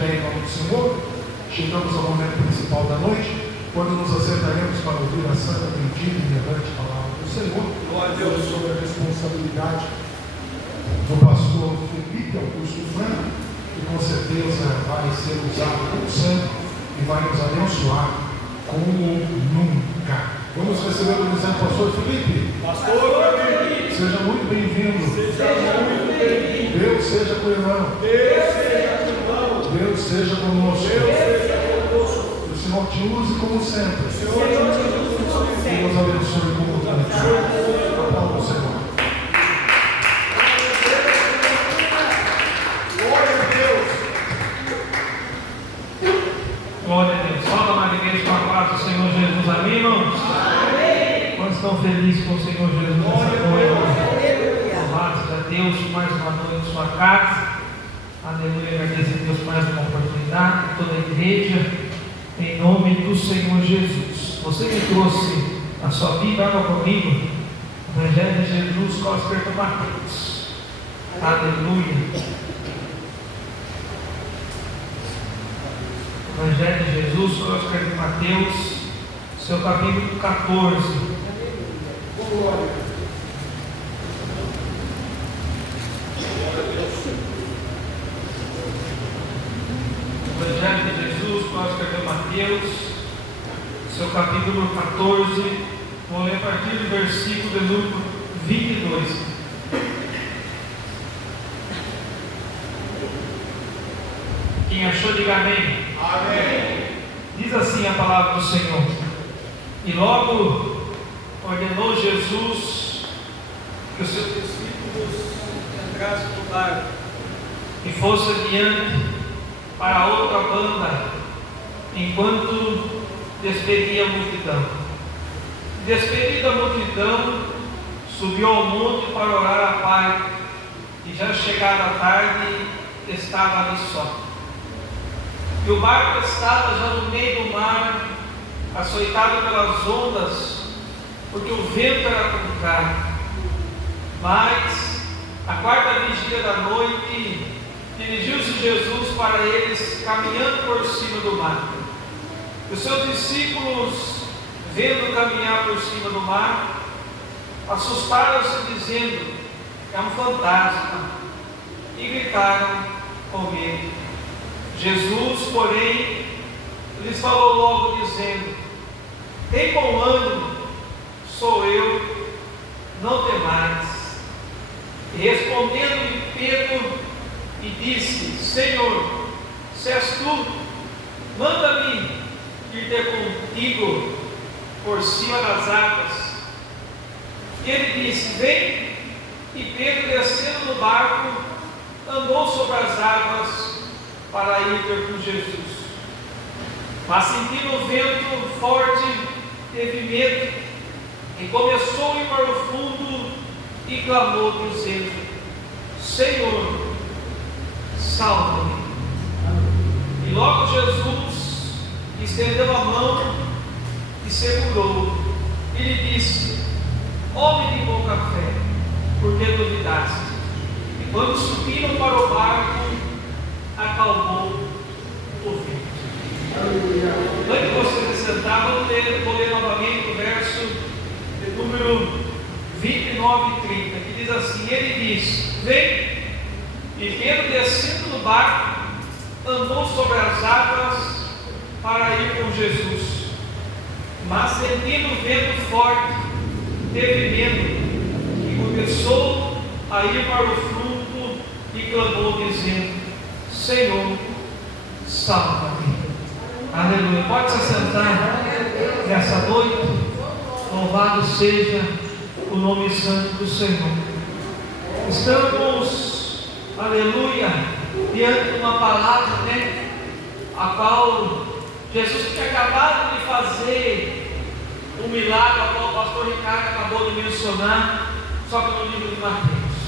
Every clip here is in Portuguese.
pé em nome do Senhor. Chegamos ao momento principal da noite, quando nos acertaremos para ouvir a santa, bendita e relevante palavra do Senhor. Glória a Deus. Sobre a responsabilidade do pastor Felipe Augusto Franco, que com certeza vai ser usado pelo Santo e vai nos abençoar como nunca. Vamos receber o dizendo, pastor Felipe. Pastor Felipe. Seja muito bem-vindo. Seja muito bem-vindo. Deus seja com o irmão. Deus seja com o irmão. Deus seja conosco. Deus seja conosco. O Senhor te use como sempre. O Senhor te use como sempre. Deus abençoe como nunca. Aplauda o Senhor. Glória a Deus. Glória a Deus. Fala mais igreja com a paz do Senhor Jesus. Amém, irmãos? Amém. Quantos estão felizes com o Senhor Jesus nessa noite? Louvados a Deus por mais uma noite em sua casa. Aleluia. Agradeço a Deus por mais uma oportunidade. Toda a igreja, em nome do Senhor Jesus. Você que trouxe a sua Bíblia, abra comigo. Evangelho de Jesus, Cósper Mateus. Aleluia. Evangelho de Jesus, Cósper de Mateus, seu capítulo 14. Evangelho de Jesus, Cósper de Mateus, seu capítulo 14. Vou ler a partir do versículo de número 22. Quem achou, diga amém. Amém. Diz assim a palavra do Senhor. E logo ordenou Jesus que os seus discípulos entrassem no barco e fosse adiante para outra banda, enquanto despedia a multidão. Despedida a multidão, subiu ao monte para orar à parte, e já chegada a tarde, estava ali só. E o barco estava já no meio do mar, açoitado pelas ondas, porque o vento era contrário. Mas, à quarta vigília da noite, dirigiu-se Jesus para eles, caminhando por cima do mar. Os seus discípulos, vendo caminhar por cima do mar, assustaram-se, dizendo: é um fantasma, e gritaram com medo. Jesus, porém, lhes falou logo, dizendo: tem bom ânimo, sou eu, não temais. E respondendo-lhe Pedro, e disse: Senhor, se és tu, manda-me ir ter contigo por cima das águas. E ele disse: vem. E Pedro, descendo do barco, andou sobre as águas para ir ter com Jesus. Mas sentindo o vento forte, teve medo e começou a ir para o fundo e clamou, dizendo: Senhor, salva-me. E logo Jesus estendeu a mão e segurou, e lhe disse: homem de boa fé, por que duvidaste? E quando subiram para o barco, acalmou o vento. Antes de você se sentar, vou ler novamente o verso de número 29 e 30, que diz assim: ele diz: vem. E Pedro, descendo do barco, andou sobre as águas para ir com Jesus. Mas sentindo o vento forte, teve medo e começou a ir para o fundo e clamou, dizendo: Senhor, salva-me. Aleluia. Pode se sentar nessa noite. Louvado seja o nome santo do Senhor. Estamos, aleluia, diante de uma palavra, a qual Jesus tinha acabado de fazer um milagre, a qual o pastor Ricardo acabou de mencionar, só que no livro de Mateus,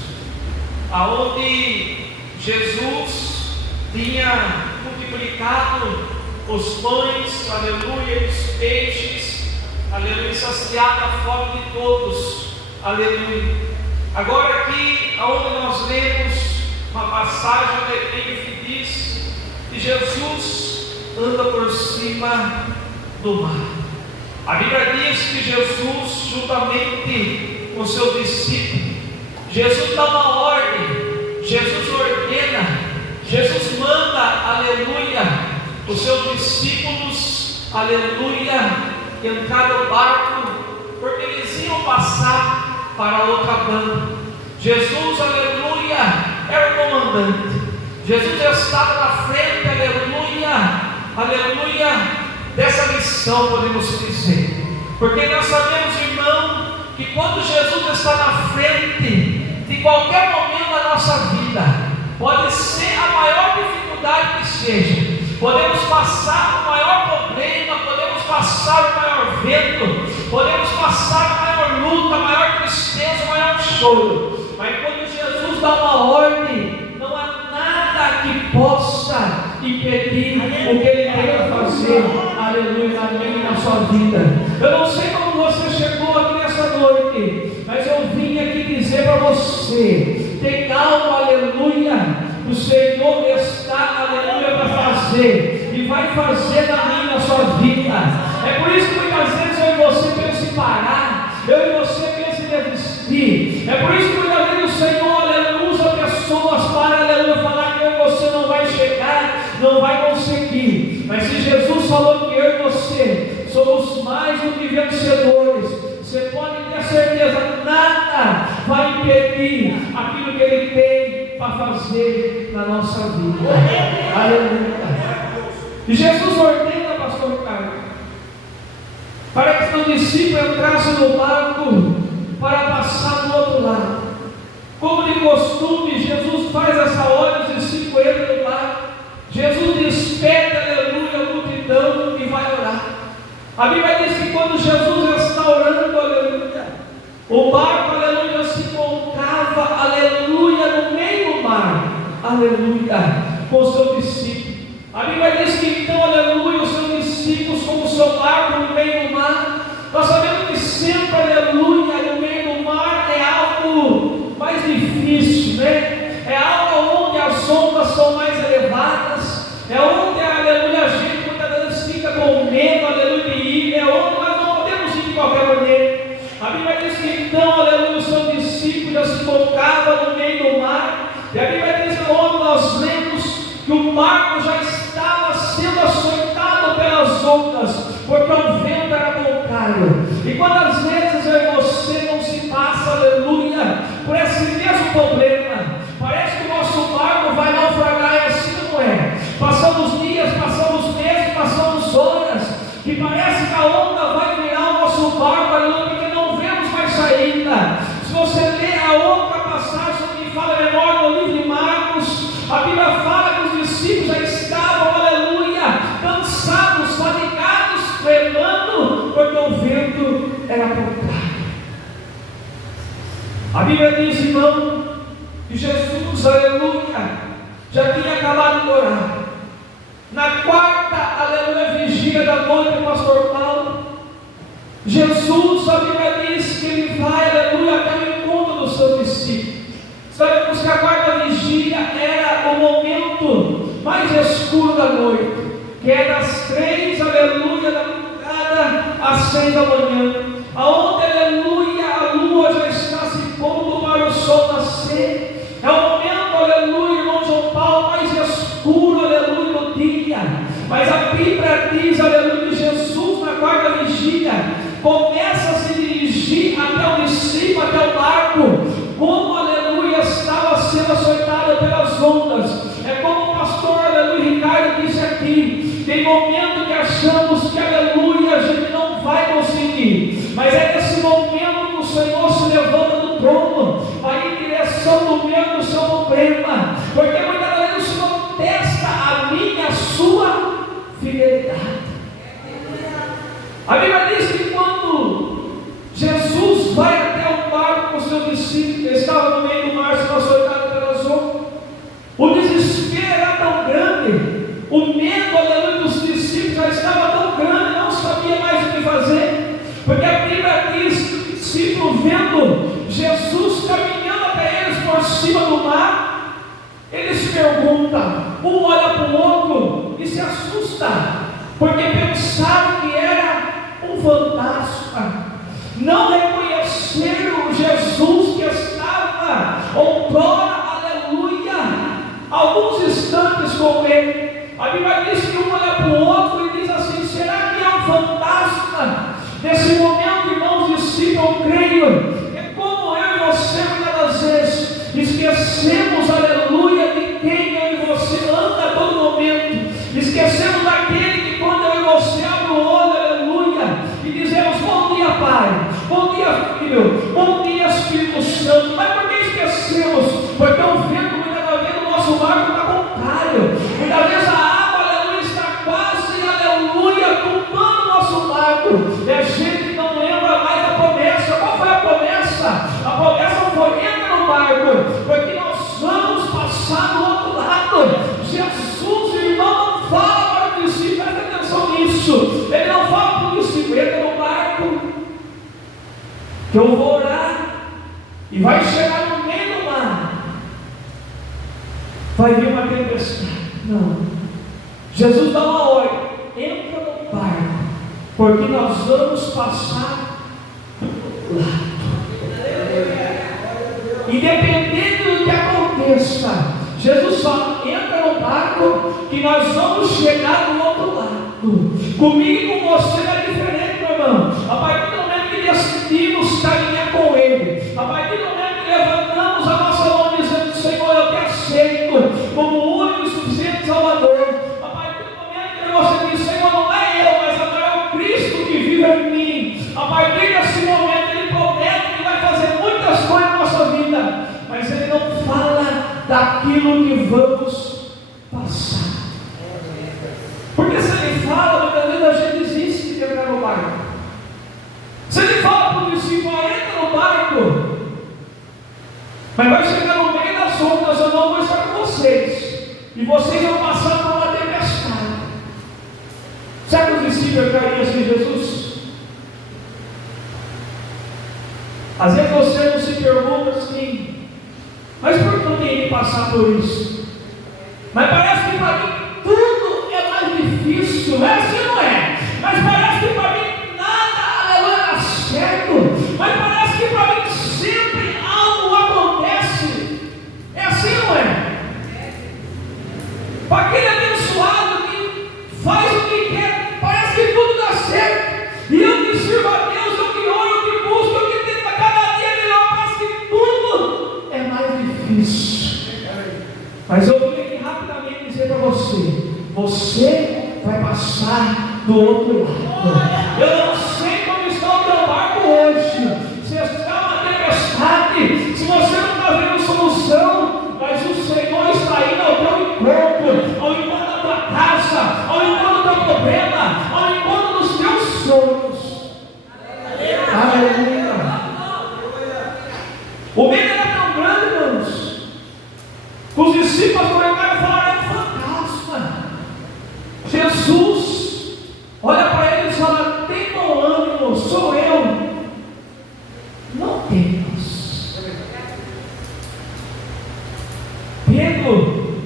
aonde Jesus tinha multiplicado os pães, aleluia, e os peixes, aleluia, saciado a fome de todos, aleluia. Agora aqui, aonde nós lemos uma passagem onde que diz e Jesus anda por cima do mar. A Bíblia diz que Jesus, juntamente com seus discípulos, Jesus dá uma ordem, Jesus ordena, Jesus manda, aleluia, os seus discípulos, aleluia, entrar no barco, porque eles iam passar para outra banda. Jesus, aleluia, era o comandante. Jesus estava na frente, aleluia, aleluia, dessa missão, podemos dizer. Porque nós sabemos, irmão, que quando Jesus está na frente de qualquer momento da nossa vida, pode ser a maior dificuldade que seja, podemos passar o maior problema, podemos passar o maior vento, podemos passar a maior luta, a maior tristeza, o maior choro, mas quando Jesus dá uma ordem, não há nada que possa impedir o que Ele tem para fazer, aleluia, na minha e na sua vida. Eu não sei como você chegou aqui nessa noite, mas eu vim aqui dizer para você: tem calma, aleluia, o Senhor está, aleluia, para fazer, e vai fazer na minha e na sua vida. É por isso que muitas vezes eu e você pensamos em parar, eu e você pensamos em desistir. É por isso que muitas vezes o Senhor, aleluia, usa pessoas para, aleluia, falar que eu e você não vai chegar, não vai conseguir. Mas se Jesus falou que eu e você somos mais do que vencedores, você pode ter certeza, nada vai impedir aquilo que Ele tem para fazer na nossa vida. Aleluia. E Jesus ordena, pastor Carlos, para que os discípulos entrassem no barco para passar do outro lado. Como de costume, Jesus faz essa hora, os discípulos entram no barco. Jesus despede, aleluia, a multidão e vai orar. A Bíblia diz que quando Jesus está orando, aleluia, o barco, aleluia, se encontrava, aleluia, no meio do mar, aleluia, com o seu discípulo. A Bíblia diz que então, aleluia, os seus discípulos, como o seu barco no meio do mar. Nós sabemos que sempre, aleluia, no meio do mar é algo mais difícil, né? É algo onde as ondas são mais elevadas, é onde, aleluia, a gente muitas vezes fica com medo, aleluia, de ir, é onde nós não podemos ir de qualquer maneira. A Bíblia diz que então, aleluia, o seu discípulo já se colocava no meio do mar, e a Bíblia diz que onde nós lemos que o barco já estava sendo açoitado pelas ondas, porque o vento era contrário. E quantas vezes eu e você não se passa, aleluia, por esse mesmo problema? Parece que o nosso barco vai naufragar, e assim não é. Passamos dias, passamos meses, passamos horas, que parece que a onda vai virar o nosso barco, aleluia, porque não vemos mais saída. Se você lê a outra passagem que fala menor no livro de Marcos, a Bíblia fala que os discípulos já estavam, aleluia, cansados, fadigados, remando, porque o vento era contrário. A Bíblia diz, irmão, que Jesus, aleluia, já tinha acabado de orar. Na quarta, aleluia, vigília da noite do pastor Paulo, Jesus, a Bíblia diz que ele vai, aleluia, até o encontro dos seus discípulos. Sabemos que a quarta vigília era o momento mais escuro da noite, que é das 3, aleluia, da madrugada às 6 da manhã, aonde, aleluia, a lua já está se pondo para o sol nascer. É o momento, aleluia, irmão João Paulo, mais escuro, aleluia, do dia. Mas a Bíblia diz, aleluia, que Jesus na quarta vigília começa a se dirigir até o discípulo, até o barco, como, aleluia, estava sendo açoitado pelas ondas. É como o pastor, aleluia, Ricardo disse aqui: tem momento que achamos que, aleluia, a gente não vai conseguir, mas é nesse momento que o Senhor se levanta do trono, vai em direção do meio do seu problema, porque muitas vezes o Senhor testa a minha, a sua fidelidade. A Bíblia diz que quando Jesus vai até o barco com seus discípulos, ele estava no meio do mar, sendo açoitado pelas ondas, o desespero era tão grande, o medo, aleluia, dos discípulos já estava tão grande, não sabia mais o que fazer, porque a Bíblia diz que os discípulos, vendo Jesus caminhando até eles por cima do mar, eles perguntam, um olha para o outro com ele. A Bíblia diz que um olha para o outro e diz assim: será que é um fantasma? Nesse momento, irmãos, discípulos, eu creio, é como eu e você muitas das vezes esquecemos, aleluia, de quem eu e você anda a todo momento. Esquecemos daquele que quando eu e você abre o olho, aleluia, e dizemos: bom dia, Pai, bom dia, Filho, bom dia, Espírito Santo. Mas por que esquecemos? Porque o vento, muitas das vezes, o nosso barco está contrário. Muitas vezes a água, aleluia, está quase, aleluia, tomando o nosso barco. E a gente não lembra mais da promessa. Qual foi a promessa? A promessa foi: entra no barco, porque nós vamos passar do outro lado. Jesus, irmão, não fala para o discípulo, presta atenção nisso. Ele não fala para o discípulo: entra no barco, que eu vou orar, e vai chegar no meio do mar, vai vir uma tempestade. Não. Jesus dá uma ordem: entra no barco, porque nós vamos passar do lado. Independente do que aconteça, Jesus fala: entra no barco, que nós vamos chegar do outro lado. Comigo e com você é diferente, meu irmão. A partir do momento que decidimos caminhar com Ele, a partir do momento que levantamos a nossa mão dizendo: Senhor, eu te aceito como o único e suficiente Salvador. A partir do momento que você diz: Senhor, não é eu, mas agora é o Cristo que vive em mim. A partir desse momento Ele promete que vai fazer muitas coisas na nossa vida, mas Ele não fala daquilo que vamos passar. Porque se Ele fala, muitas vezes a gente desiste de entrar no barco. Se Ele fala para o discípulo: entra no barco, mas vai chegar no meio das ondas, eu não vou estar com vocês, e vocês vão passar por uma tempestade. Será que os discípulos cairiam sem Jesus? Às vezes você não se pergunta assim: mas por que eu tenho que passar por isso? Mas parece que para mim tudo é mais difícil, não é assim, não é? Mas parece que para mim nada, aleluia, dá certo. Mas parece que para mim sempre algo acontece. É assim, não é? Para aquele abençoado que faz o que quer, parece que tudo dá certo. E eu que sirvo a Deus, eu que oro, eu que busco, eu que tento a cada dia melhor, parece que tudo é mais difícil. Mas eu vim aqui rapidamente dizer para você: você vai passar do outro lado. Eu não sei como está o teu barco hoje, se está uma tempestade, se você não está vendo solução, mas o Senhor está indo ao teu encontro, ao encontro da tua casa, ao encontro do teu problema, ao encontro dos teus sonhos. Aleluia. O medo era tão grande, irmãos, que os discípulos pegaram e falaram: é um fantasma. Jesus olha para eles e fala: tem bom ânimo, sou eu, não temas. Pedro,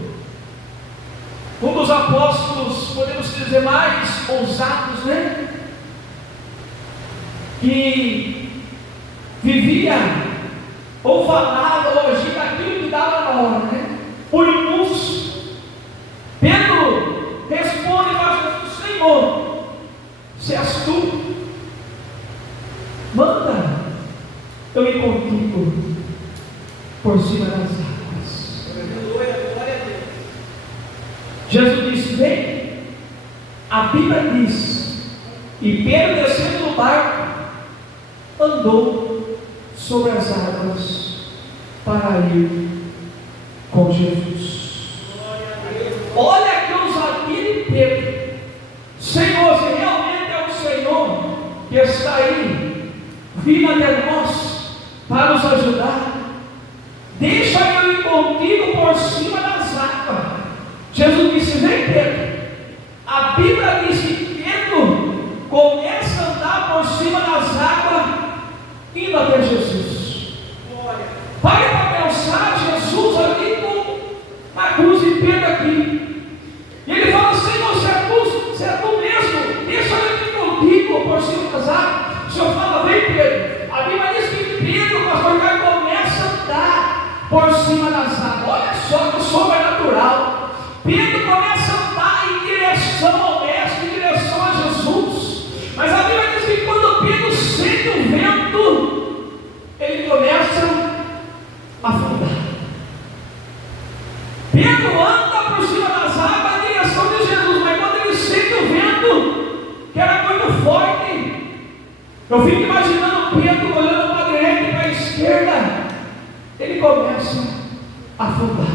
um dos apóstolos, podemos dizer, mais ousados, né? Que vivia ou falava ou agia daquilo que dava na hora, né? Por impulso. Pedro responde para o Senhor: se és tu, manda eu ir contigo por cima das águas. Jesus disse: vem. A Bíblia diz: e Pedro, descendo do barco, andou sobre as águas para ir com Jesus. Olha que ousadia de Pedro. Senhor, se realmente é o Senhor que está aí, vindo até nós para nos ajudar, deixa eu ir contigo por cima das águas. Jesus disse: vem, Pedro. A Bíblia diz que Pedro começa a andar por cima das águas, indo até Jesus. Pare para pensar, Jesus ali com a cruz e Pedro aqui. E ele fala: Senhor, se é tu mesmo, deixa eu ir contigo por cima das águas. O Senhor fala: vem, Pedro. A Bíblia diz que Pedro, pastor Caio, começa a andar por cima das águas. Olha só que sobrenatural. Pedro começa direção ao Mestre, em direção a Jesus. Mas a Bíblia diz que quando Pedro sente o vento, ele começa a afundar. Pedro anda por cima das águas em direção de Jesus, mas quando ele sente o vento, que era muito forte, eu fico imaginando Pedro olhando para a direita e para a esquerda, ele começa a afundar.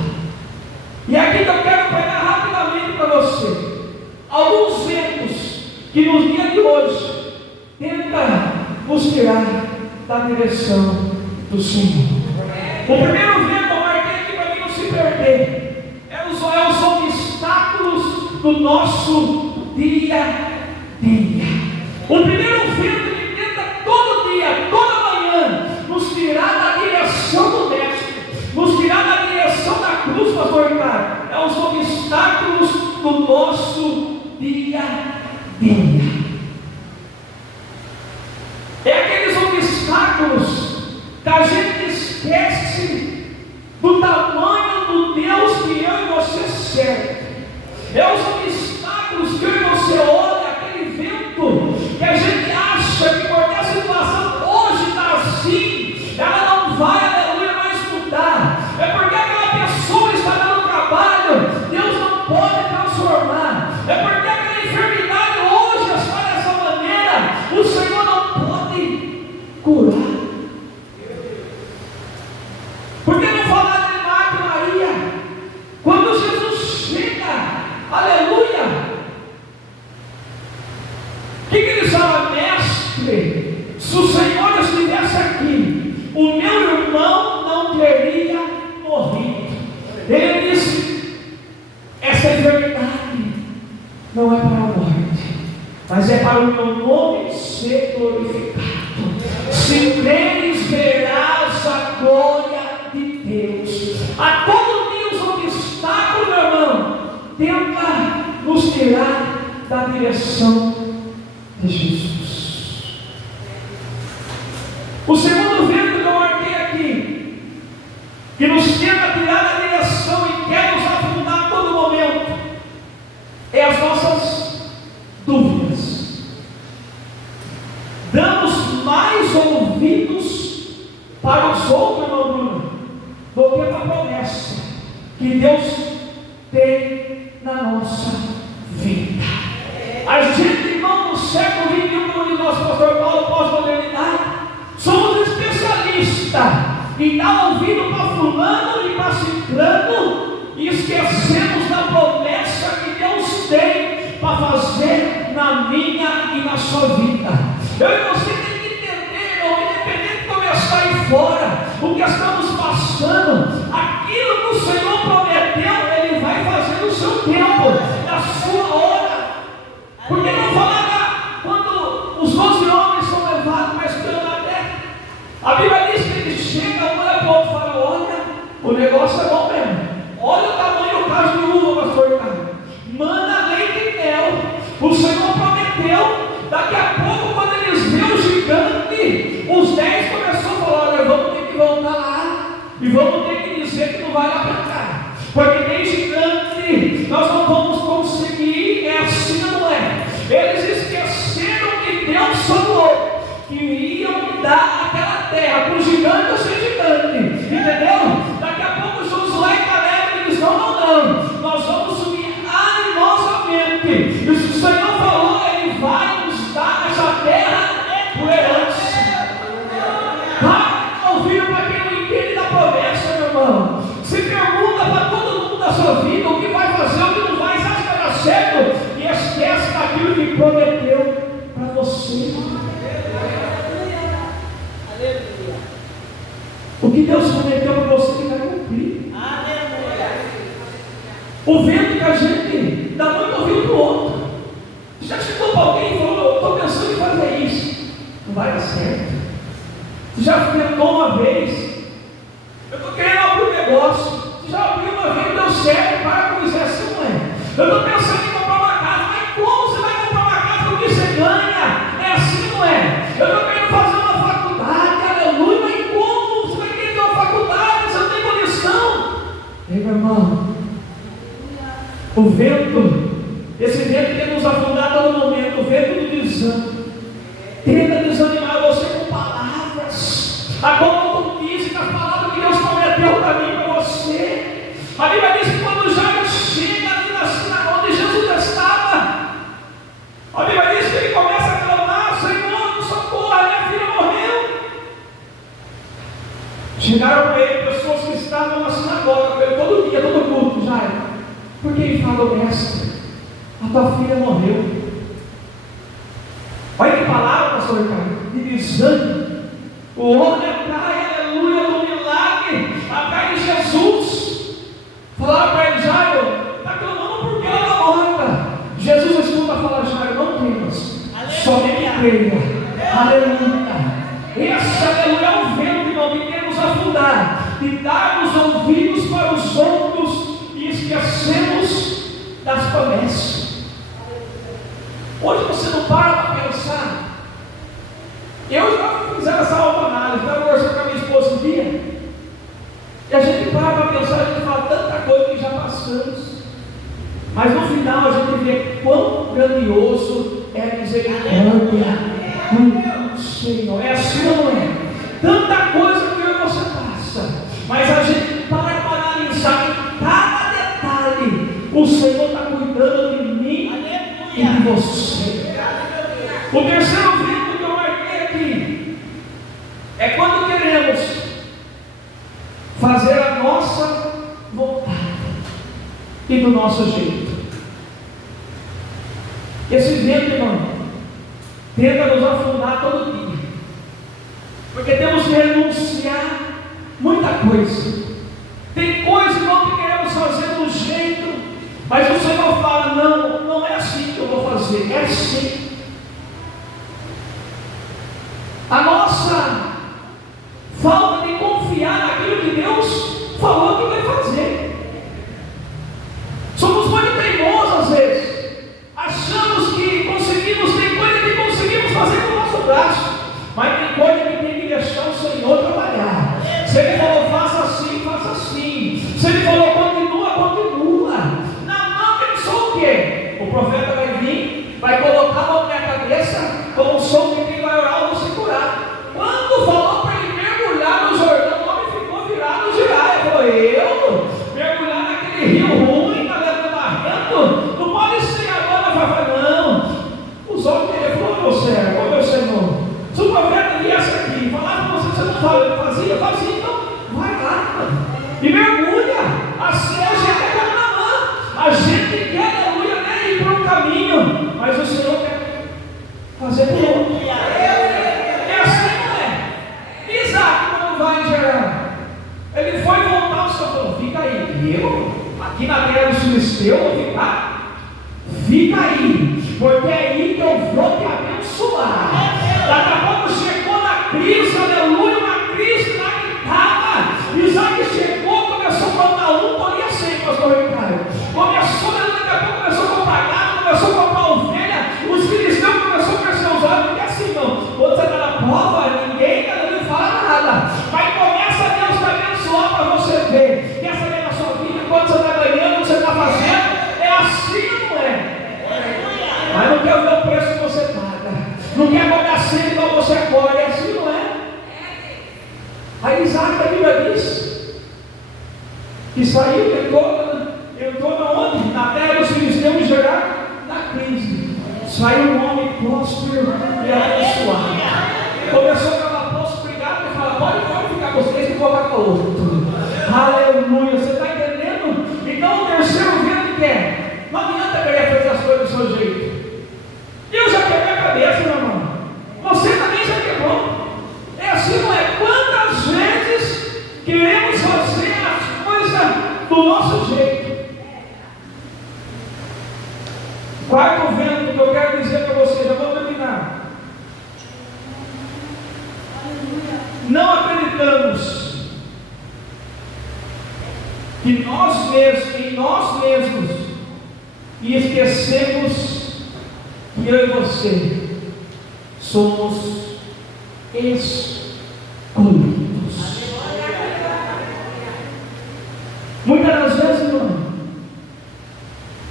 E aqui que eu quero pegar rapidamente para você alguns ventos que nos dias de hoje tentam nos tirar da direção do Senhor. O primeiro vento, eu marquei aqui para mim não se perder, é os obstáculos do nosso dia a dia. O primeiro vento que tenta todo dia, toda manhã, nos tirar da direção do Mestre, nos tirar da direção da cruz, pastor Ricardo, é os obstáculos do nosso dia a dia. É aqueles obstáculos que a gente esquece do tamanho do Deus que eu e você serve. É os obstáculos que eu e você olha, aquele vento que a gente acha que porque a situação hoje está assim, ela não vai, aleluia, mais mudar. É porque aquela pessoa está dando trabalho, Deus não pode transformar. É porque aquela enfermidade hoje está dessa maneira, o Senhor não pode curar. Por que não falar de Marta e Maria? Quando Jesus chega, aleluia, o que eles falam? Mestre, se o Senhor estivesse aqui, o meu irmão não teria morrido. Ele disse: essa enfermidade não é para a morte, mas é para o meu nome ser glorificado. Se creres, verás a glória de Deus. A todo dia os obstáculos, meu irmão, tenta nos tirar da direção de Jesus. O segundo vento que eu marquei aqui, que nos tenta tirar da direção e quer nos afundar a todo momento, é as nossas dúvidas. Damos mais ouvidos para os outros, irmão Bruno, do que para a promessa que Deus tem na nossa vida. A gente, irmão, no século XXI, como diz nosso pastor Paulo, pós-modernidade, somos especialistas em dar ouvido para fulano e para ciclano e esquecemos da promessa que Deus tem para fazer na minha e na sua vida. Eu e você tem que entender, irmão, independente de como está aí fora, o que estamos passando, aquilo que o Senhor prometeu, Ele vai fazer no seu tempo, na sua hora. Porque não falar quando os 12 homens são levados para a estrela da terra. A Bíblia diz que ele chega, olha para o outro e fala: olha, o negócio é bom mesmo. Olha o tamanho do caso de uva, pastor Ricardo. Manda leite e mel. O Senhor prometeu. Daqui a pouco, quando eles viram o gigante, os 10 começaram a falar: olha, vamos ter que voltar lá e vamos ter que dizer que não vai lá para cá, porque tem gigante, nós não vamos conseguir. É assim, não é? Eles esqueceram que Deus falou que iriam dar aquela terra para o gigante ou sem gigante, entendeu? Daqui a pouco Josué e Caleb eles não, nós vamos subir animosamente, e o Senhor falou, Ele vai nos dar essa terra por herança. Vai ouvir para quem não entende da promessa, meu irmão. Se pergunta para todo mundo da sua vida o que vai fazer, o que não vai, acha que vai dar certo, e esquece daquilo que prometeu para você. O que Deus prometeu para você, Ele vai cumprir. O vento que a gente dá muito ouvido para o outro. Já chegou para alguém e falou: eu estou pensando em fazer isso, não vai dar certo. Você já tentou uma vez? Eu estou querendo abrir um negócio. Você já abriu uma vez e deu certo? Para com isso, assim não é. Eu estou pensando em comprar uma casa. Mas como você vai comprar uma casa com o que você ganha? É assim não é. Eu estou querendo fazer uma faculdade, aleluia. Mas como você vai querer ter uma faculdade? Você não tem condição. Ei, meu irmão, o vento Esse vento quer nos afundar a todo momento, o vento do desânimo. Tenta desanimar você com palavras. Agora diz que a palavra que Deus prometeu para mim e para você. A Bíblia diz que quando Jairo chega ali na sinagoga onde Jesus estava, a Bíblia diz que ele começa a clamar: Senhor, socorro, a minha filha morreu. Chegaram para ele pessoas que estavam na sinagoga com ele todo dia, todo culto. Jairo, por que ele falou: mestre, a tua filha morreu? Olha que palavra, pastor Ricardo, de desânimo. O homem atrai, aleluia, do milagre, atrai de Jesus. Falaram para ele: Jairo, está clamando porque ela está morta. Jesus escuta falar: Jairo, não temas, somente creia. Aleluia. Esse, aleluia, é o vento que não quer nos afundar e dar os ouvidos para os outros e esquecemos das promessas. Hoje você não para pensar. Eu já fiz essa autoanálise, estava conversando com a minha esposa um dia, e a gente para pensar, a gente fala tanta coisa que já passamos, mas no final a gente vê quão grandioso é a misericórdia do Senhor. É assim ou não é? Tanta coisa que eu e você passa, mas a gente para analisar em cada detalhe. O Senhor está cuidando de mim e de você. O terceiro vento que eu marquei aqui é quando queremos fazer a nossa vontade e do nosso jeito. Esse vento, irmão, tenta nos afundar todo dia, porque temos que renunciar muita coisa. Tem coisa, irmão, que queremos fazer do jeito, mas o Senhor fala: não, não é assim que eu vou fazer, é assim. A nossa falta de confiar naquilo que Deus falou que vai fazer. Somos muito teimosos às vezes. Achamos que conseguimos, tem coisa que conseguimos fazer com o nosso braço, mas tem coisa que tem que deixar o Senhor trabalhar. Se Ele falou faça assim, faça assim. Se Ele falou continua, continua. Na mão Ele só o quê? O profeta vai vir, vai colocar a mão na minha cabeça, como som de quem vai orar, eu vou se curar. Quando falou para ele mergulhar no Jordão, o homem ficou virado de raia. Ele falou: eu mergulhar naquele rio ruim, galera do barrento, não pode ser agora. Vai falar: não. Os homens dele falaram: meu servo, meu Senhor, se o profeta viesse aqui e falasse para você não fazia, então vai lá e mergulha. Assim a gente é como na mão. A gente quer, aleluia, né, ir para um caminho, mas o Senhor quer fazer por outro. É assim, não é? Isaac, quando vai em Gerar, ele foi voltar, o Senhor falou: fica aí. Eu, aqui na terra dos filisteus, vou ficar? Fica aí, porque é aí que eu vou te abençoar. Daqui a pouco chegou na crise, aleluia, uma crise lá que estava. Isaac chegou, começou a plantar colhia 100, pastor Ricardo. Começou, daqui a pouco começou a comprar gado, começou a comprar ovelha. Os filisteus começaram a crescer os olhos, porque assim, não, quando você está na prova, ninguém fala nada, mas começa Deus te abençoar para você ver. Quer saber na sua vida, quando você está ganhando, o que você está fazendo, é assim, não é? Mas não quer ver o preço que você paga, não quer acordar cedo igual você acorda, é assim, não é? Aí Isaac, a Bíblia diz que saiu, entrou na onde? Na terra dos filisteus e Gerar, na crise. Saiu um homem próspero e abençoado. Começou a falar: posso brigar? Ele fala: pode ficar com vocês que eu vou lá com o outro. Aleluia, você está entendendo? Então o terceiro vento quer. Não adianta querer fazer as coisas do seu jeito. Eu já quebrei a cabeça, meu irmão. Você também já quebrou. É assim, não é? Quantas vezes queremos fazer as coisas do nosso jeito? Quarto vento que eu quero dizer para você, já vou terminar. Não acreditamos que nós mesmos, em nós mesmos, e esquecemos que eu e você somos escolhidos. Muitas das vezes, irmão,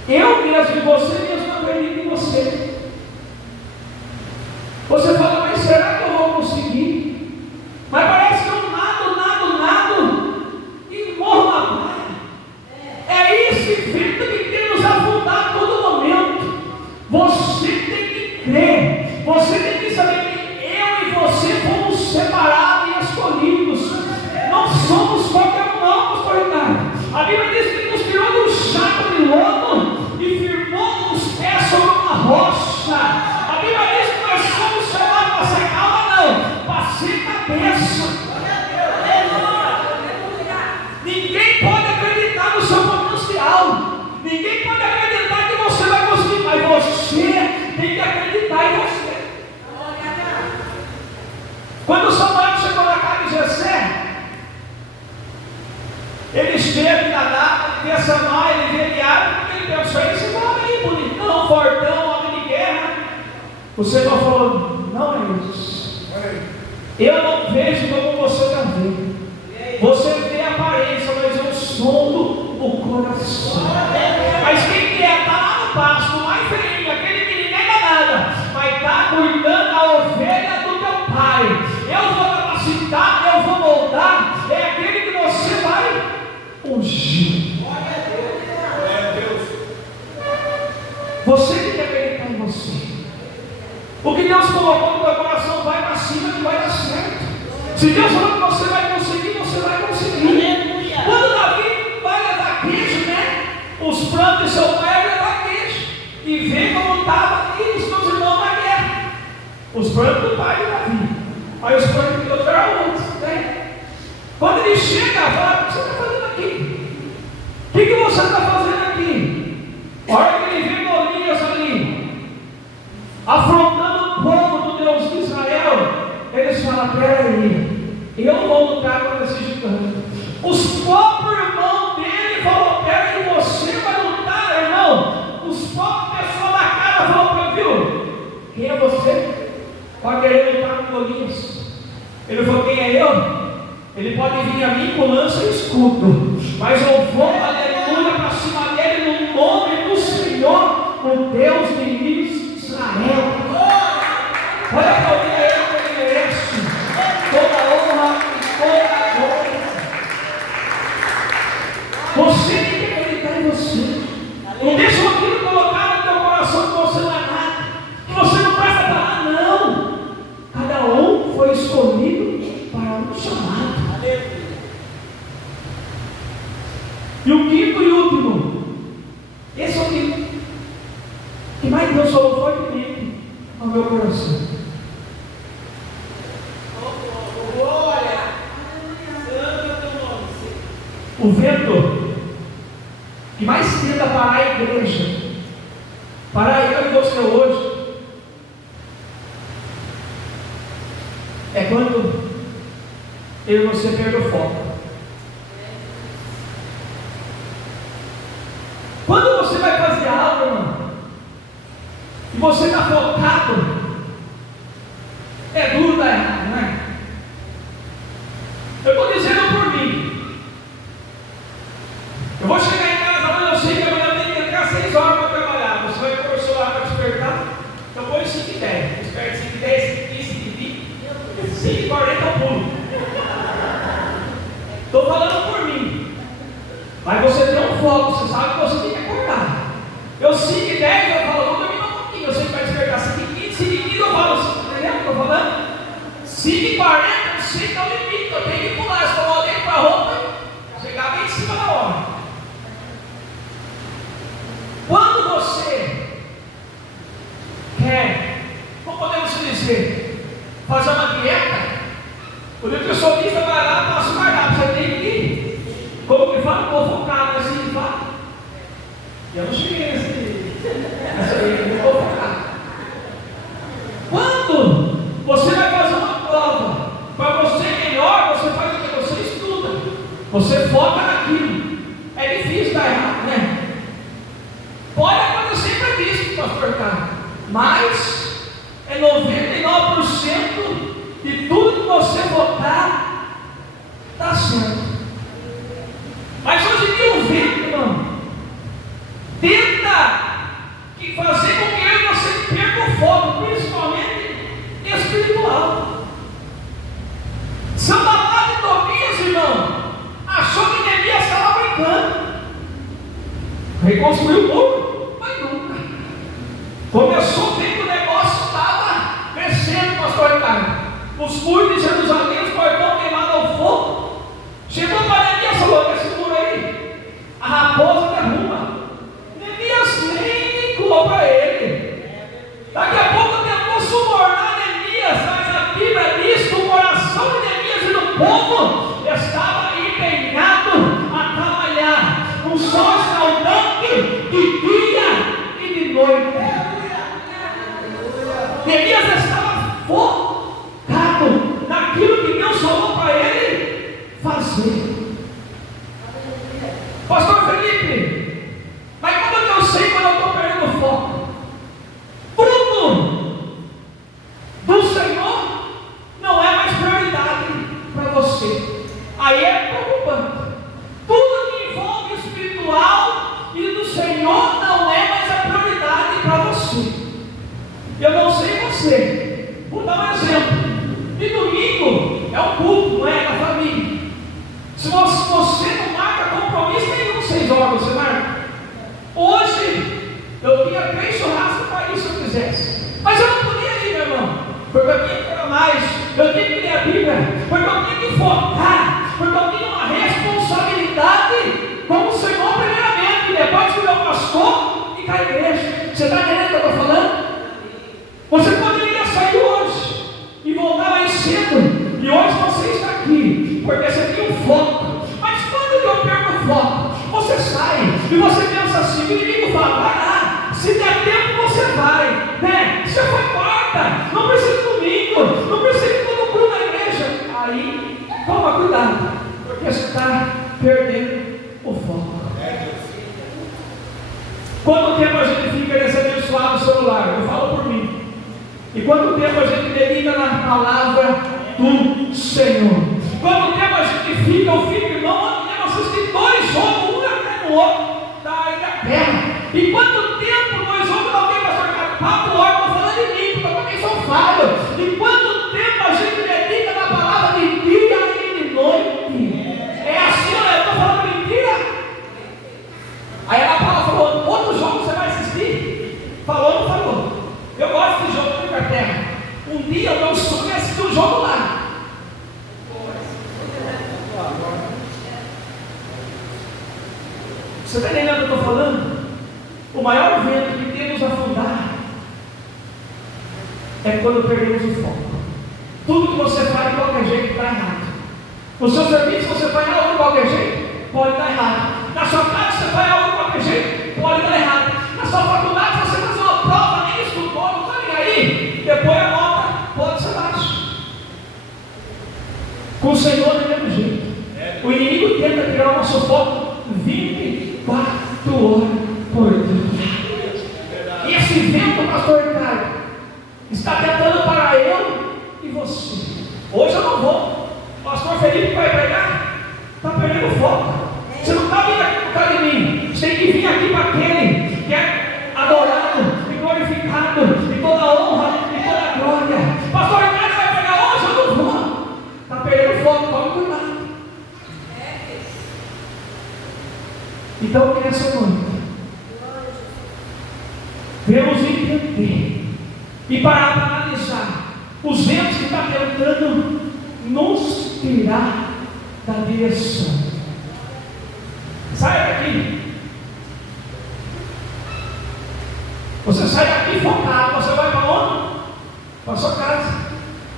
eu mesmo mesmo, e você mesmo não acredita em você. Você fala, mas será que eu vou conseguir? Mas parece que eu nado e morro na praia. É esse vento que quer nos afundar a todo momento. Você tem que crer, você tem que saber que eu e você fomos separados e escolhidos. Não somos qualquer um, não, pastor Ricardo. A Bíblia diz que nos tirou de um saco de lodo e firmou os pés sobre uma rocha. A Bíblia diz que nós somos chamados para ser calma, não, para ser cabeça. Ninguém pode acreditar no seu potencial. Ninguém pode acreditar que você vai conseguir, mas você tem que acreditar em você. Quando Samuel chegou na casa de Jessé, ele esteve na data, ele vê Samar, ele vê Eliabe, porque ele pensou, esse homem aí bonitão, fortão, homem de guerra. O Senhor falou, não é isso. Eu não vejo como você está vendo. Você vê a aparência, mas eu sondo o coração. Mas quem quer está lá no pasto, mais feliz, aquele que ninguém dá nada, vai estar cuidando da ovelha do teu pai. Eu vou capacitar, eu vou moldar, é aquele que você vai ungir. Você tem que acreditar em você. O que Deus colocou no teu coração, vai para cima que vai dar certo. Se Deus falou que você vai conseguir, você vai conseguir. Quando Davi vai levar queijo, né? Os planos de seu pai é levar queijo. E vê como estava aqui os seus irmãos na guerra. Os planos do pai de Davi. Aí os planos de Deus eram outros, né? Quando ele chega, fala, o que você está fazendo aqui? O que você está fazendo aqui? A hora que ele vê Golias ali, afrontando o povo do Deus de Israel, eles falam, peraí, eu vou lutar contra esse gigante. Os próprios irmãos dele falaram, peraí, você vai lutar, irmão? Os próprios pessoas da casa falaram, viu? Quem é você? Para querer lutar com Golias. Ele falou, quem é eu? Ele pode vir a mim com lança e escudo, mas eu vou, aleluia, para cima dele no nome do Senhor, o Deus de Israel. Olha para o que ele merece toda honra e toda glória. Você tem que acreditar em você. Não deixa aquilo colocar no teu coração que você não é nada, que você não presta para nada, não. Cada um foi escolhido para um chamado. E o quinto e último, esse é o que mais Deus falou fortemente ao meu coração. O vento que mais tenta parar a igreja, parar eu e você hoje, é quando eu e você perde o foco. Quando você vai fazer algo, irmão, e você está focado, é duro dar errado, não é? Eu estou dizendo por mim. Eu vou chegar em casa amanhã, eu sei que amanhã eu tenho que entrar às 6 horas para trabalhar. Você vai pôr o celular para despertar? Eu ponho 5h10. Desperta 5h10, 5h15, 5h20, 5h40 eu pulo. Estou falando por mim. Mas você tem um foco, você sabe que você tem que acordar. Eu 5h10 eu falo, vou dormir um pouquinho, eu sei que vai despertar 5h15, 5h15 eu falo, você está entendendo o que eu estou falando? 5h40 eu sei que é o limite, eu tenho que pular, se eu voltei para a roupa, chegar bem em cima da hora. Quando você quer, como podemos dizer, fazer uma dieta, o nutricionista vai lá e passa o cardápio, você tem que ir, como que fala, estou focado assim, fala. Eu não cheguei nessa aí, não estou focado. Quando você vai fazer uma prova, para você melhor, você faz o que? Você estuda, você foca naquilo. É difícil dar errado, né? Pode acontecer imprevisto, pastor Carlos, mas é 99% de tudo que você votar está certo. Mas hoje em dia o vento, irmão, tenta Reconstruiu o muro? Mas nunca. Começou vendo que o negócio estava crescendo, pastor Ricardo. Os muros de Jerusalém, os portão queimado ao fogo. Chegou para Neemias e falou: esse muro aí, a raposa derruba. Neemias nem ligou para ele. Daqui a pouco tentou subornar Neemias, mas a Bíblia diz que o coração de Neemias e do povo estava empenhado a trabalhar. Um sol escaldante de dia e de noite. Neemias estava focado naquilo que Deus falou para ele fazer. Pastor Felipe, mas como é que eu sei quando eu estou perdendo o foco? Tudo do Senhor não é mais prioridade para você. Aí é preocupante. Tudo que envolve o espiritual e do Senhor não é mais a prioridade para você. Eu não sei você. Vou dar um exemplo. De domingo é um culto, não é? Da família. Se você não marca compromisso nenhum, 6 horas você marca. Hoje eu tinha 3 churrascos para isso se eu quisesse. Mas eu não podia ir, meu irmão. Porque eu tinha que ir mais. Eu tinha que ler a Bíblia. Porque eu tinha que focar. Porque eu tinha uma responsabilidade com o Senhor primeiramente. Depois com o meu pastor e com a igreja. Você está entendendo o que eu estou falando? Você poderia sair hoje e voltar mais cedo, e hoje você está aqui, porque você tem um foco. Mas quando eu perco o foco, você sai, e você pensa assim, o inimigo fala: vai lá, se der tempo você vai, né? Você foi quarta, não precisa de domingo, não precisa de todo mundo na igreja. Aí, toma cuidado, porque você está perdendo o foco. Quanto tempo a gente fica nesse abençoado celular? Eu falo por mim. E quanto tempo a gente medita na palavra do Senhor? Quanto tempo a gente fica, eu fico, irmão, ontem nós assistimos 2 jogos, um atrás do outro, da Inglaterra. E quanto tempo nós vamos alguém para sacar 4 horas, estou falando de mim, porque eu também sou falho. E quanto tempo a gente medita na palavra de dia e de noite? É assim, eu estou falando mentira? Aí ela falou: outro jogo você vai assistir? Falou ou não falou? Eu gosto de jogo de Inglaterra. Um dia o meu sonho é assistir um jogo lá. Você está entendendo o que eu estou falando? O maior vento que tem nos afundar é quando perdemos o foco. Tudo que você faz de qualquer jeito está errado. No seu serviço você faz algo de qualquer jeito, pode estar errado. Na sua casa você faz algo de qualquer jeito, pode estar errado. Na sua faculdade você faz uma prova, nem estudou, não está nem aí, depois a nota pode ser baixa. Com o Senhor do mesmo jeito. O inimigo tenta tirar o nosso foco 24 horas por dia. E esse vento, pastor Ricardo, está tentando para eu e você. Hoje eu não vou. O pastor Felipe vai pregar, está perdendo o foco. Você não está vindo aqui por causa de mim. Você tem que vir aqui para aquele que é adorado e glorificado, e toda honra e toda glória. Pastor Ricardo vai pregar hoje, eu não vou. Está perdendo o foco, tome cuidado. Então, nessa noite, devemos entender e parar para analisar os ventos que estão tentando nos tirar da direção. Sai daqui. Você sai daqui focado. Você vai para onde? Para a sua casa.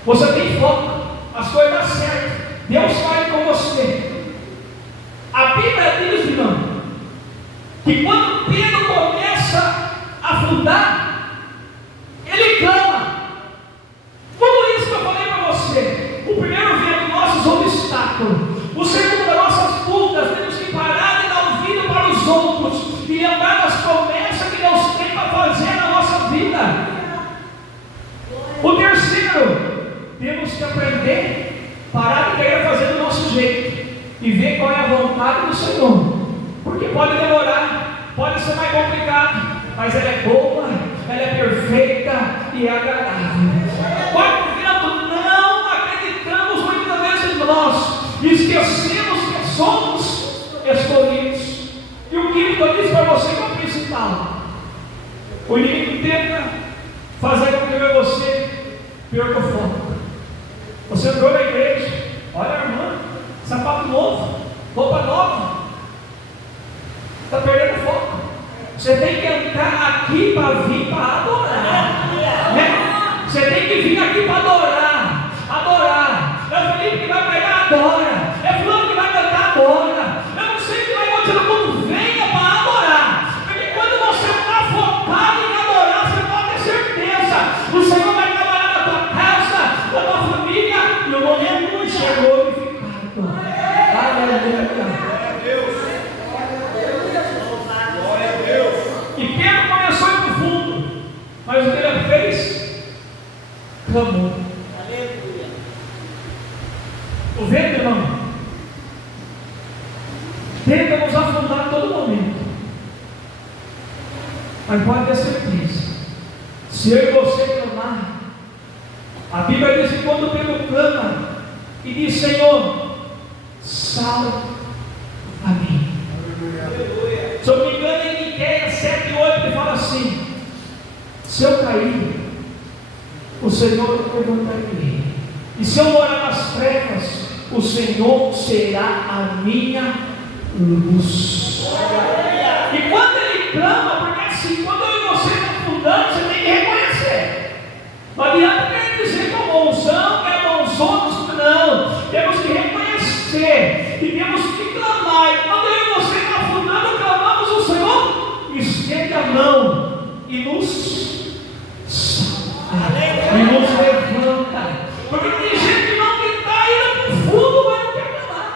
Você tem foco. As coisas dão certo. Deus vai com você. A Bíblia diz, irmão, que quando Pedro começa a afundar, ele clama. Tudo isso que eu falei para você. O primeiro vento, nossos obstáculos. O segundo, das nossas lutas. Temos que parar de dar ouvido para os outros e lembrar das promessas que Deus tem para fazer na nossa vida. O terceiro, temos que aprender, parar de querer fazer do nosso jeito e ver qual é a vontade do Senhor. Porque pode demorar, pode ser mais complicado, mas ela é boa, ela é perfeita e é agradável. Quarto vento, não acreditamos muitas vezes em nós, esquecemos que somos escolhidos. E o quinto eu disse para você, O inimigo tenta fazer com que eu e você perca o foco. Você entrou na igreja, olha a irmã, sapato novo, roupa nova, está perdendo o foco. Você tem que entrar aqui para vir para adorar, né? Você tem que vir aqui para adorar, adorar. É o Felipe que vai pregar, adora. É fulano que vai cantar, adora. Eu não sei o que vai acontecer no mundo, venha para adorar. Porque quando você está focado em adorar, você pode ter certeza, o Senhor vai trabalhar na tua casa, na tua família, e o momento chegou glorificado. Aleluia. E Pedro começou a ir para o fundo, mas o que ele fez? Clamou. O vento, irmão, tenta nos afundar a todo momento, mas pode ter certeza, se eu e você clamar, a Bíblia diz que quando Pedro clama e diz: Senhor, salva a mim. Se eu me engano, em Miqueias 7:8 ele fala assim: se eu cair, o Senhor levantarei, e se eu morar nas trevas, o Senhor será a minha luz. E quando ele clama, porque assim, quando eu e você estamos afundando, você tem que reconhecer. Não adianta querer dizer que é uma unção, que é bons outros, não. Temos que reconhecer e temos que clamar. E quando eu e você estamos afundando, clamamos o Senhor, estende a mão e nos salva, e nos levanta. Porque tem gente que não está indo para o fundo, mas não quer clamar.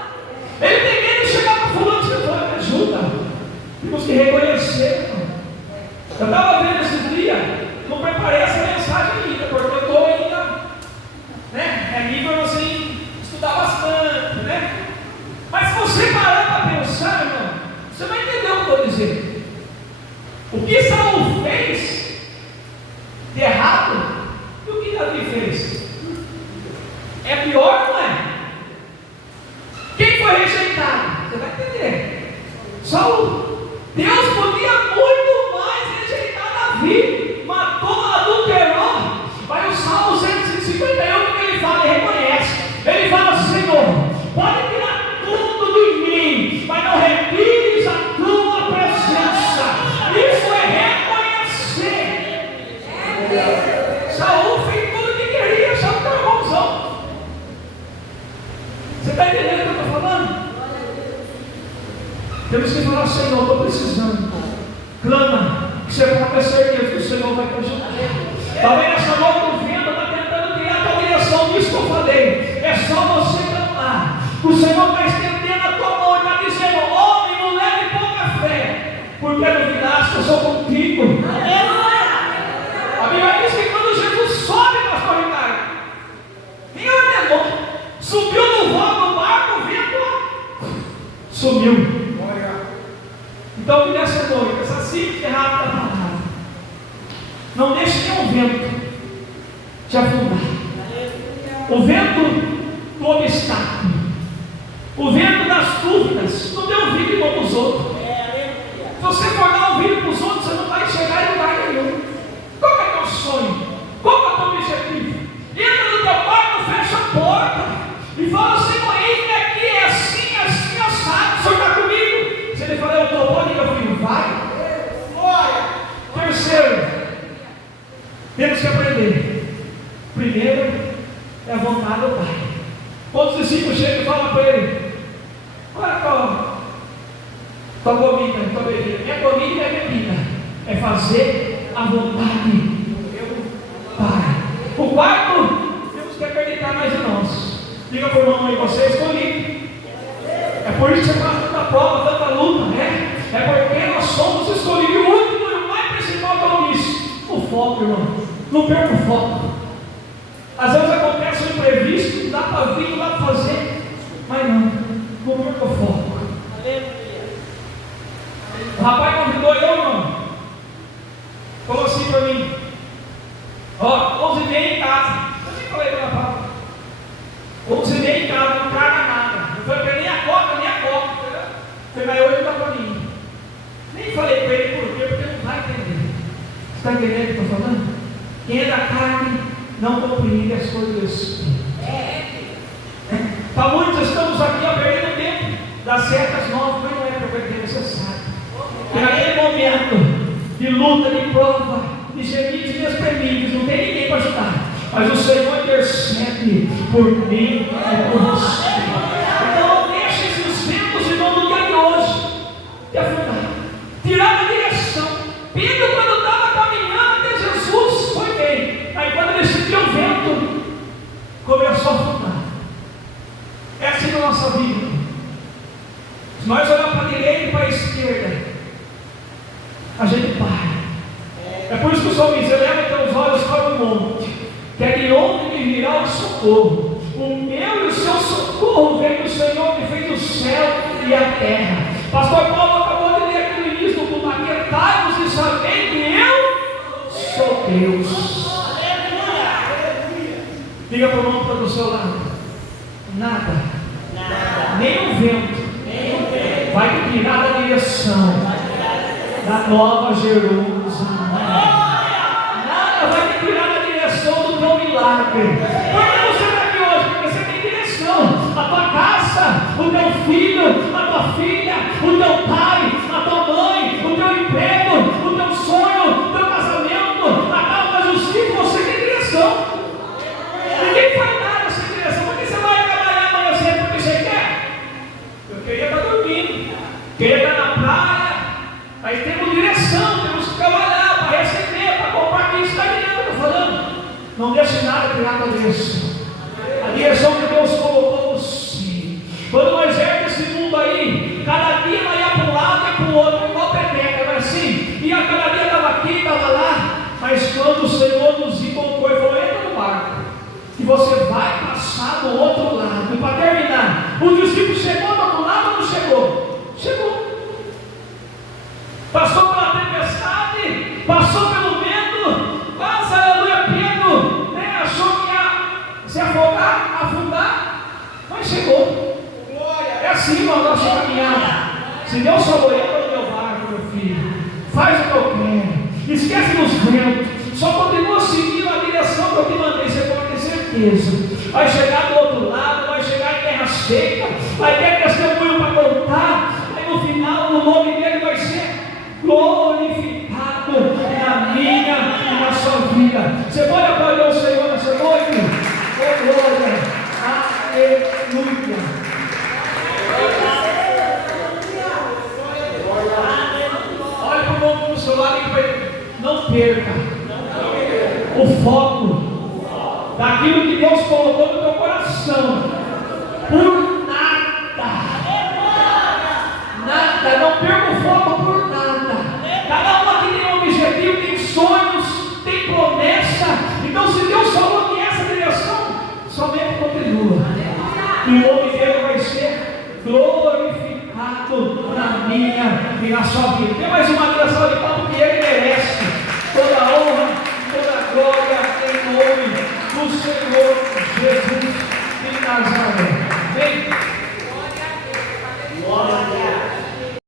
Ele tem medo de chegar para o fundo e dizer: me ajuda. Temos que reconhecer, irmão. Eu estava vendo esses dias, não preparei essa mensagem ainda, porque eu estou ainda, né? É nível assim, estudar bastante, né? Mas se você parar para pensar, irmão, você vai entender o que eu estou dizendo. O que Saul fez de errado e o que Davi fez é pior, não é? Quem foi rejeitado? Você vai entender. Saul. Deus podia muito mais rejeitar Davi, matou, adulterou. Mas o Salmo 151, o que ele fala? Ele reconhece. Ele fala: Senhor, pode tirar tudo de mim, mas não retires a tua presença. Isso é reconhecer. Saul fez tudo o que queria, Saul era bonzão. Você está entendendo o que eu estou falando? Temos que falar: Senhor, estou precisando. Clama, que você pode ter certeza que o Senhor vai te ajudar. Talvez essa noite o vento está tentando tirar a tua direção nisso que eu falei. É só você clamar. O Senhor vai estendendo a tua mão e está dizendo: homem, não leve pouca fé, porque duvidaste, eu sou contigo. A Bíblia diz que quando Jesus sobe, pastor Ricardo, nem ordenou, subiu no voo do barco, o vento sumiu. Então, que nessa noite, essa simples e rápida palavra, não deixe nenhum vento te afundar. O vento do obstáculo, o vento das dúvidas, não dê ouvido igual para os outros. Se você for dar ouvido para os outros, você não vai chegar em lugar nenhum. Qual é o teu sonho? Qual é o teu objetivo? Entra no teu quarto, fecha a porta e fala: Senhor, eis-me aqui, é assim, assim, assado. O Senhor está comigo? Se ele falar: eu estou bom, meu filho, vai. Terceiro, temos que aprender. Primeiro é a vontade do Pai. Quando os discípulos chegam e falam para ele: qual é a tua comida, tua bebida? Minha comida e minha bebida é fazer a vontade do Pai. O quarto, temos que acreditar mais em nós. Diga para o irmão aí: você é escolhido. É por isso que você passa tanta prova, tanta luta, né? É porque nós somos escolhidos. E o último e o mais principal que eu disse: o foco, irmão. Não perca o foco. Às vezes acontece um imprevisto, dá para vir, dá para fazer, mas não perca o foco. O rapaz convidou eu, irmão. Falou assim para mim: ó, 11h30 em casa. Eu nem falei para ela: 11h30 em casa, não traga nada. Eu falei para ele: nem a coca. Falei: mas hoje não dá para mim. Nem falei para ele por quê, porque não vai entender. entendendo o que eu estou falando? Quem é da carne não compreende as coisas do Espírito. Para muitos estamos aqui a perder tempo das certas novas, mas não é para perder necessário. Porque naquele momento de luta, de prova, de gemidos e despremidos, não tem ninguém para ajudar, mas o Senhor intercede por mim e por você. Então não deixe esses ventos de novo no dia de hoje te afundar, tirar a direção. Pedro, quando estava caminhando até Jesus, foi bem. Aí quando ele sentiu o vento, começou a afundar. É assim na nossa vida. Se nós olharmos para a direita e para a esquerda, a gente para. É por isso que o salmista leva teus olhos para o monte, que é de onde me virá o socorro. O meu e o seu socorro vem do Senhor que fez o céu e a terra. Pastor Paulo acabou de ler aqui no início do culto: aquietai-vos e sabei que eu sou Deus. Diga para o irmão que está do seu lado: nada, nem o vento vai te tirar da direção da Nova Jerusalém. Nada vai te tirar da direção do teu milagre. Por que você está aqui hoje? Porque você tem direção. A tua casa, o teu filho, a tua filha, o teu pai, a tua mãe, o teu emprego, o teu sonho, o teu casamento, a causa da justiça, você tem direção. Ninguém faz nada sem direção. Por que você vai trabalhar amanhã cedo porque você quer? Eu queria estar dormindo, queria estar na praia. Aí temos direção, temos que trabalhar para receber, para comprar. Quem está entendendo o que eu estou falando? Não deixe nada tirar da direção. A direção que Deus colocou no sim. Quando nós éramos esse mundo aí, cada dia nós ia para um lado e para o outro, igual peteca, não é assim? E a cada dia estava aqui, estava lá. Mas quando o Senhor nos encontrou e falou: entra no barco, e você vai passar do outro lado. E para terminar, o discípulo chegou do outro lado ou não chegou? Chegou. Passou pela tempestade, passou pelo medo, quase, aleluia, Pedro, né, achou que ia se afogar, afundar, mas chegou. É assim, irmão, a nossa caminhada. Se Deus falou: entra no meu barco, meu filho, faz o que eu quero, esquece dos ventos, só continua seguindo a direção que eu te mandei, você pode ter certeza. Vai chegar do outro lado, vai chegar em terra seca, vai ter testemunho para contar, aí no final o nome dele vai ser glorificado na minha e na sua vida. Você pode aplaudir o Senhor nessa noite? Oh, glória! Aleluia! Olha para o nome do seu lado e vai: não perca o foco daquilo que Deus colocou no teu coração. Por nada. Nada, não perca o foco por nada. Cada um aqui tem um objetivo, tem sonhos, tem promessa. Então, se Deus falou que essa direção, somente continua. E o nome dele vai ser glorificado na minha e na sua vida. Tem mais uma direção de palmas que ele merece toda a honra